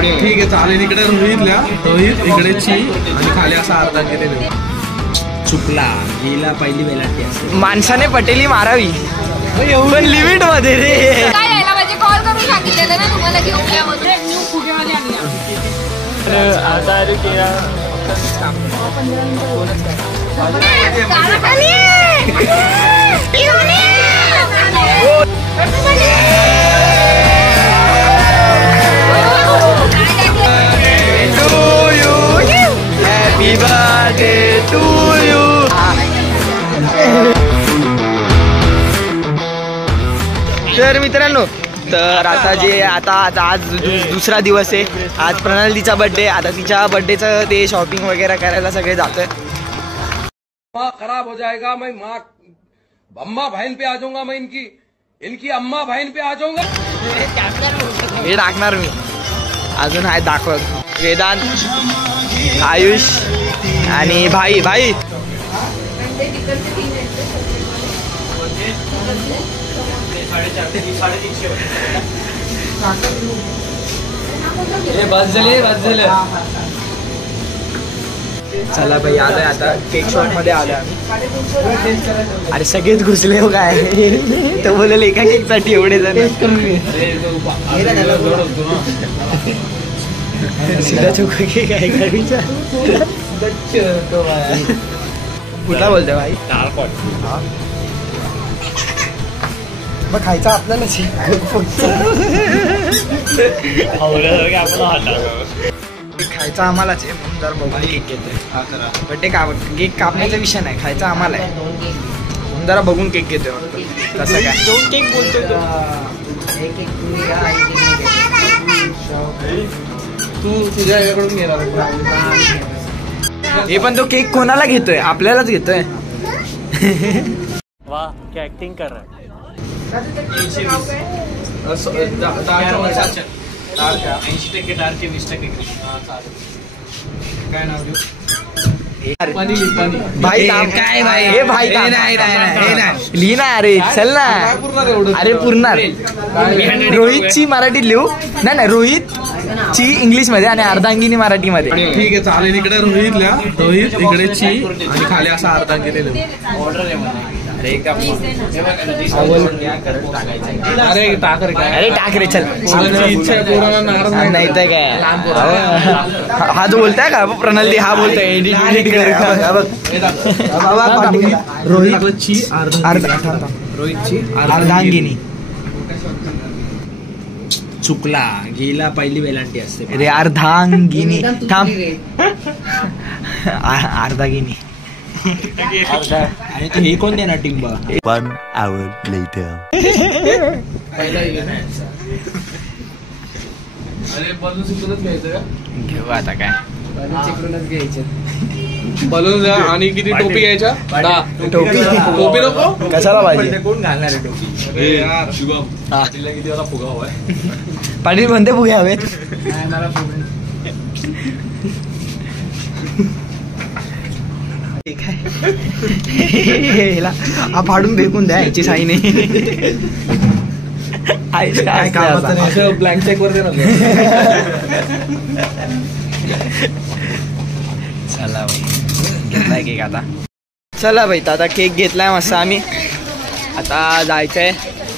ठीक आहे चालेल. इकडे रोहित इकडे ची आणि खाली असा अर्धा केलेला. चुकला गेला पहिली वेलांटी असते. माणसाने पटेली मारावी पण लिमिट मध्ये रे. काय यायला म्हणजे कॉल करून सांगितलेलं ना तुम्हाला घेऊन या मध्ये न्यू फुगेवाले आणि आता अरे Happy birthday to you. तर मित्रांनो, तर आता आज दुसरा दिवस आहे. आज प्रणालीचा बर्थडे. आता तिच्या बर्थडेचं ते शॉपिंग वगैरे करायला सगळे जातोय. खराब हो जाएगा. मैं माँ अम्मा बहन पे आ जाऊंगा. मैं इनकी अम्मा बहन पे आ जाऊंगा. हे टाकणार मी. अजून आहे दाखवत वेदांत, आयुष आणि भाई. बस झाले. चला भाई आलोय आता केक शॉप मध्ये आलोय आम्ही. अरे सगळेच घुसले हो काय. तो बोलेल एका केक साठी एवढे जण. सीधा चौक केक आहे गाडीचा. कुठला बोलतोय भाई. मग खायचा आपल्याला खायचा आम्हालाच आहे म्हणून जर बघा केक घेतोय. बड्डे केक कापण्याचा विषय नाही, खायचा आम्हाला आहे म्हणून जरा बघून केक घेतोय. कसं काय 2 केक बोलतोय तू तुझ्या याकडून गेला. हे पण तो केक कोणाला घेतोय. आपल्यालाच घेतोय. वाह क्या एक्टिंग कर रहा है. 80% डार्क 20% काय नाव देऊ. भाई काय भाई. हे भाई लिही ना. अरे चल ना. अरे पुरणार. रोहितची मराठीत लिहू. नाही रोहित ची इंग्लिश मध्ये आणि अर्धांगिनी मराठी मध्ये. ठीक आहे चालेल. इकडे रोहित इकडे ची आणि खाली असा अर्धांगिनी. अरे टाक रे चल. नाही तर काय हा जो बोलताय का प्रणाली हा बोलतोय एडिट रोहितची अर्धांगिनी. चुकला गेला पहिली वेलांटी असते रे. अर्धांगिनी थांब. अर्धांगिनी. आणि हे कोण देणार टिंब. 1 hour later. घेऊ आता काय. बलून आणि किती टोपी घ्यायच्या. टोपी नको कशाला पाहिजे. कोण घालणार आहे टोपी. शुभम तिला किती वाला फुगा हवाय. पाटील कोणते फुगे हवेत. हा फाडून फेकून द्या याची साईने. ब्लँक चेक वर दे ना. चला भाई घेतलाय केक आता. चला भाई आता केक घेतलाय मस्त आम्ही. आता जायचंय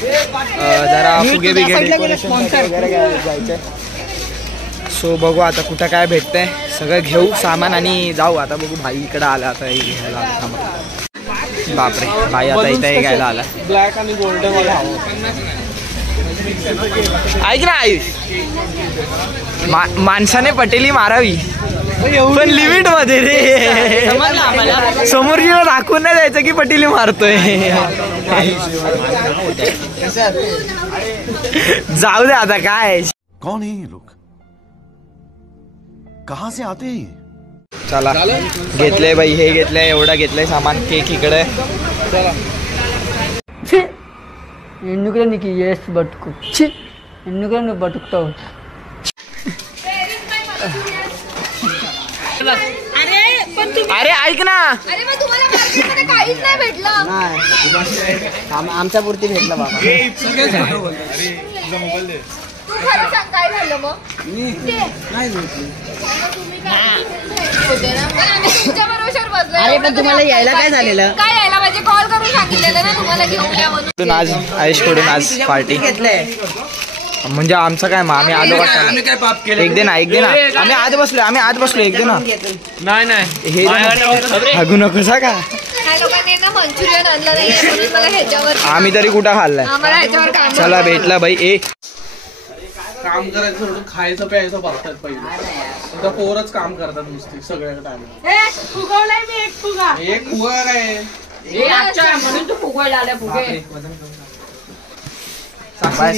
जरा फुगे बिगे डेकोरेशन वगैरे जायचंय. सो बघू आता कुठं काय भेटतंय. सगळं घेऊ सामान आणि जाऊ. आता बघू भाई इकडं आला आता घ्यायला. बापरे भाई आता इथं घ्यायला आला. ब्लॅक आणि गोल्डन वाला हवं. ऐक ना आयुष, माणसाने पटेली मारावी पण लिमिट मध्ये रे. समोरच्याला दाखवून नाही द्यायचं की पटेली मारतोय. जाऊ दे आता काय. कौन है ये लोग, कहाँ से आते हैं. चला घेतलंय बाई. हे घेतलंय एवढं घेतलंय सामान. केक इकडे. ఎందుకురా నీకు ఏసి బతుకు ఎందుకురా నువ్వు బతుకుతావు. अरे ऐक ना. अरे मग तुम्हाला मध्ये काहीच नाही भेटलं. आमच्या पुरती भेटला बाबा. तू खरं सांग काय झालं मग? तुमच्या बरोबर बसलो. अरे पण तुम्हाला यायला काय झालेलं? काय यायला पाहिजे? कॉल करून सांगितलेलं ना तुम्हाला घेऊन या म्हणून. आज आयुषकडून आज पार्टी घेतलंय म्हणजे आमचं काय मग आम्ही आलो का? एक दे ना आम्ही आत बसलो एक दे ना. नाही हे हागू नको का. ह्या लोकांनी ना मंचुरियन आणलं नाही म्हणून मला ह्याच्यावर आम्ही तरी कुठं खाल्लाय. आम्हाला ह्याच्यावर काम चला भेटला बाई. काम करायचं सोडून खायचं प्यायचं बघतात पहिले. पोरच काम करतात नुसती सगळ्या टाइम. फुगवलाय मी एक फुगा. एक फुगा काय म्हणून तू फुगवायला आल्या फुगे.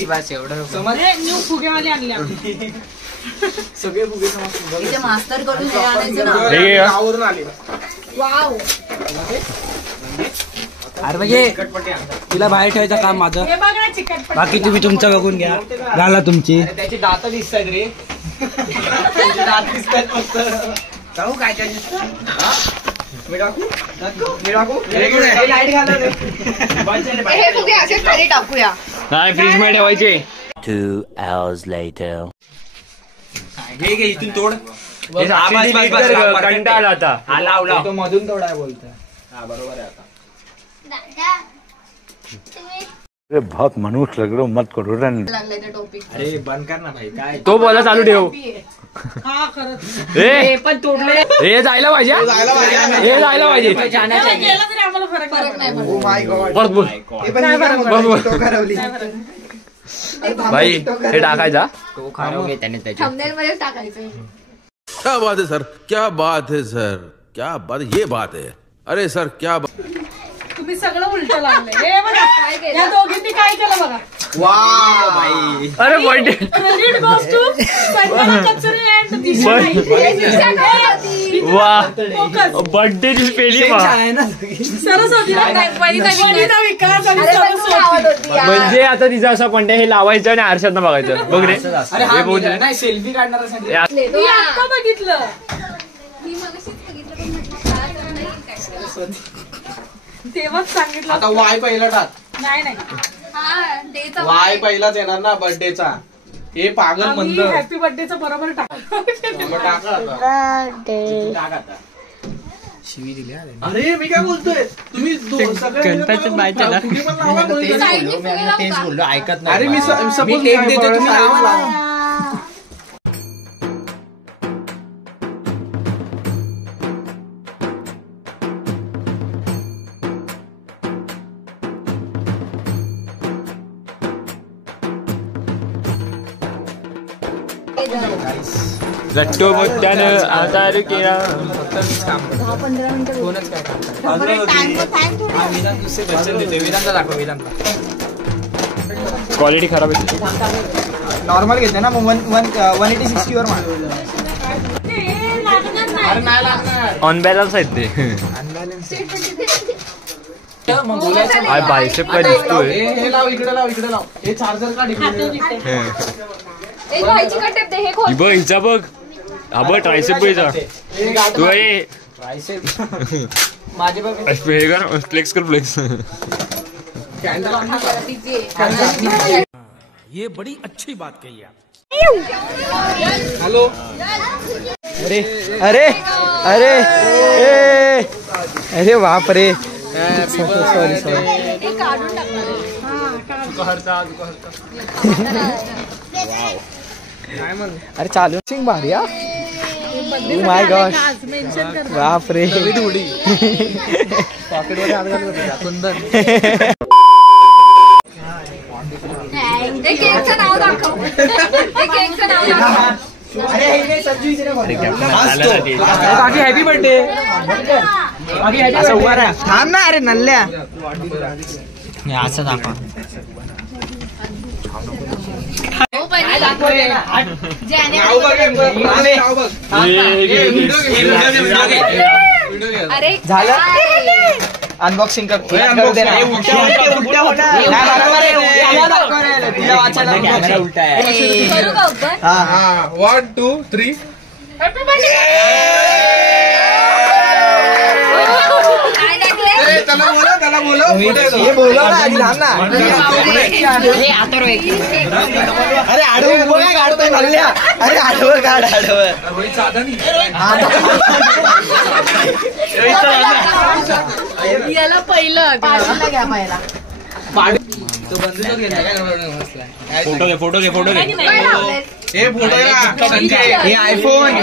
बस एवढं न्यू फुगेवाले आणल्या. सगळे फुगे मास्तर कडून हे आणायचं ना. गावावरून आले. वाव. अरे म्हणजे तिला बाहेर ठेवायचं काम माझं. बाकी तुम्ही तुमचं बघून घ्या. घाला तुमची. त्याची दात दिसतात रे. दात दिसतात फक्त. जाऊ काय हे फुगे असेच खाली टाकूया. नाही फ्रीज मध्ये ठेवायचे. 2 hours later. घे इथून तोड. कंटाळा आता. तो मधून तोडाय बोलतोय. हा बरोबर आहे आता. अरे बहुत मनुष्य लग रहे हो, मत करो रन. लागले ते टोपी. अरे बंद कर ना भाई. काय तो बोला चालू ठेव. हा खरंच. हे पण तोडले. हे जायला पाहिजे. हे जायला पाहिजे. फरक नाही पडत. बस बोल. भाई हे टाकायचा. तो खारवगे त्याने त्याची. थंबनेल मध्ये टाकायचं. क्या बात है सर, क्या बात है सर, क्या बात, ये बात है. अरे सर क्या बात. तुम्ही सगळं उलट लावलंय. हे बघा काय केलं? या दोघींनी काय केलं बघा. वा भाई. अरे birthday. Credit goes to Sanjana Kachare and Disha. वा बर्थडे स्पेलिंग सरस्वती वनिता विकास आणि सरस्वती. म्हणजे आता तिचा असा पण हे लावायचं आणि आरशात बघायचं. बघ रे. अरे हा video नाही सेल्फी काढणाऱ्यासाठी. मी आता बघितलं. मी मगाशीच बघितलं पण म्हटलं काय करणार काय. तेव्हाच सांगितलं. आता वाय पहिला टाक. नाही हा डेचा वाय पहिलाच येणार ना बर्थडेचा. हे पागल आम्ही म्हणलं. हॅपी बर्थडेचं बरोबर टाकलं. मग टाका आता. अरे मी काय बोलतोय तुम्ही गणपतीत बाय त्याला. फुगे पण लावा कोणीतरी. तेच बोललो ऐकत नाही. अरे मी सपोज एक देतो तुम्ही लावा ना. जट्टो मुद्द्यानं आधार केला. 10-15 मिनिटं. कोणच काय क्वालिटी खराब आहे. नॉर्मल घेते ना मग 180-60 वर मार. ऑन बॅलन्स आहेत ते. काय बायसेप काय दिसतोय. हे लाव इकडे लाव. हे चार्जर काढ इकडे. एक व्हायची का टेप दे. हे खोल. बघ हिचा बघ. हा बघ ट्रायसेप बघ हिचा. तू हे माझे बघ. हे कर फ्लेक्स कर फ्लेक्स. ये बड़ी अच्छी बात कही आप. हॅलो. अरे अरे अरे ए अरे बाप रे. सॉरी. हे काढून टाकणार. अरे चालू सिंग भारी. माय गॉश. बाप रे. ते केकचं नाव दाखव. ते केकचं नाव दाखव. बाकी हॅपी बर्थडे. असं उभा राहा. थांब ना अरे नल्ल्या. असं दाखवा. हो पहिले दाखव. ज्याने अरे झालं. अनबॉक्सिंग कर. करू का ओपन. 1 2 3. काय टाकले. त्याला बोला हे बोला ना आधी थांब ना. अरे आडवं उभं काय काढतोय मल्ल्या. अरे आडवं काढ आडवं. याला पहिलं घ्या पहिला फोटो घे हे फोटो संजय हे आयफोन.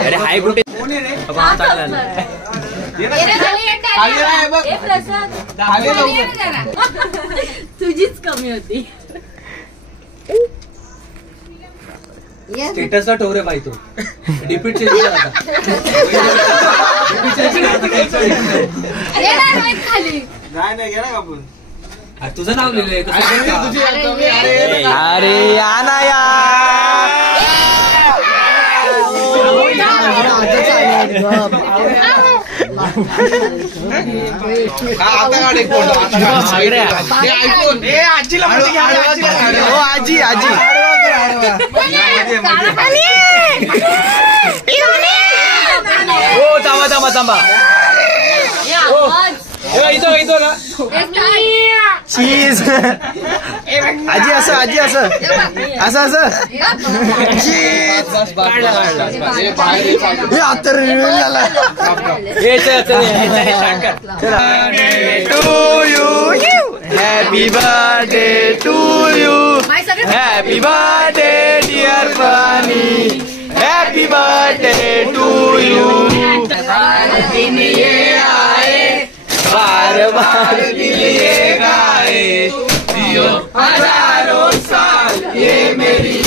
अरे हाय कुठे तुझीच कमी होती. स्टेटसला ठेवरे बाई तू रिपीट खाली नाही घे ना आपण. तुझं नाव लिहिलंय अरे या ना या. आता काढ एक फोटो. आजीला आजी आजी हो थांबा इथं ना चीज. आजी असं happy birthday to you. Happy birthday dear funny. Happy birthday to you. बार बार दिए गाए जियो हजारों साल ये मेरी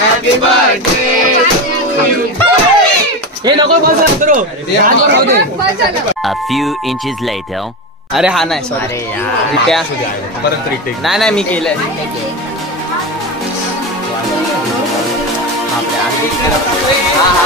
हैप्पी बर्थडे टू यू. हे नको बोल. A few inches later. अरे हा नाही सॉरी. परत रिटेक. नाही मी केलंय. हा